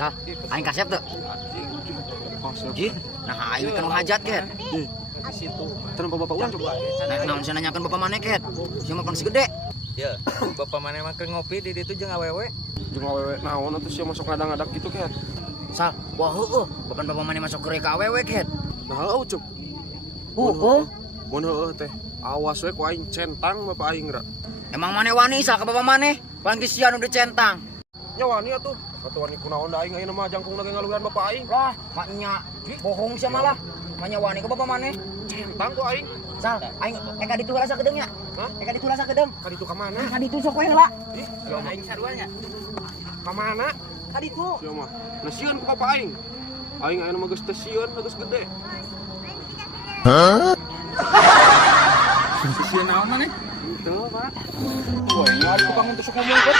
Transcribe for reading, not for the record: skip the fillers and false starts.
Sal, aing kasep tuh. Ji, nah aing kan hajat ket. Terus bapak urang coba. Nah, naon sia nanyakeun bapak maneh ket? Sia mah pangsi gede. Ya, bapak mana mah ngopi di ditu jeung awewe. Jeung awewe naon atuh sia masuk ngadak-ngadak gitu ket. Sal, wah heueuh, bapak maneh masuk ke reka awewe ket. Nah heueuh cuk. Heueuh. Mun heueuh teh. Awas we ku aing centang bapak aing ra. Emang maneh wani sal ka bapak maneh? Pang sia nu dicentang. Nya wani atuh. Atuh wani kunaon da aing ayeuna mah jangkung lagi ngaluhuran bapak aing. Lah, maknya bohong sia malah. Manya wani ka bapak maneh. Centang ku aing. Sal, aing eka ditu heula sakedeung nya. Hah? Eka ditu heula sakedeung. Ka ditu ka mana? Ka ditu sok we heula. Ih, Aing saruanya. ka mana? Ka ditu. Sia mah. Nah sieun ku bapak aing. Aing ayeuna mah geus teh sieun, geus gede. Sieun naon maneh? Henteu, Pak. Wah, ini ada tukang untuk ngomong kan?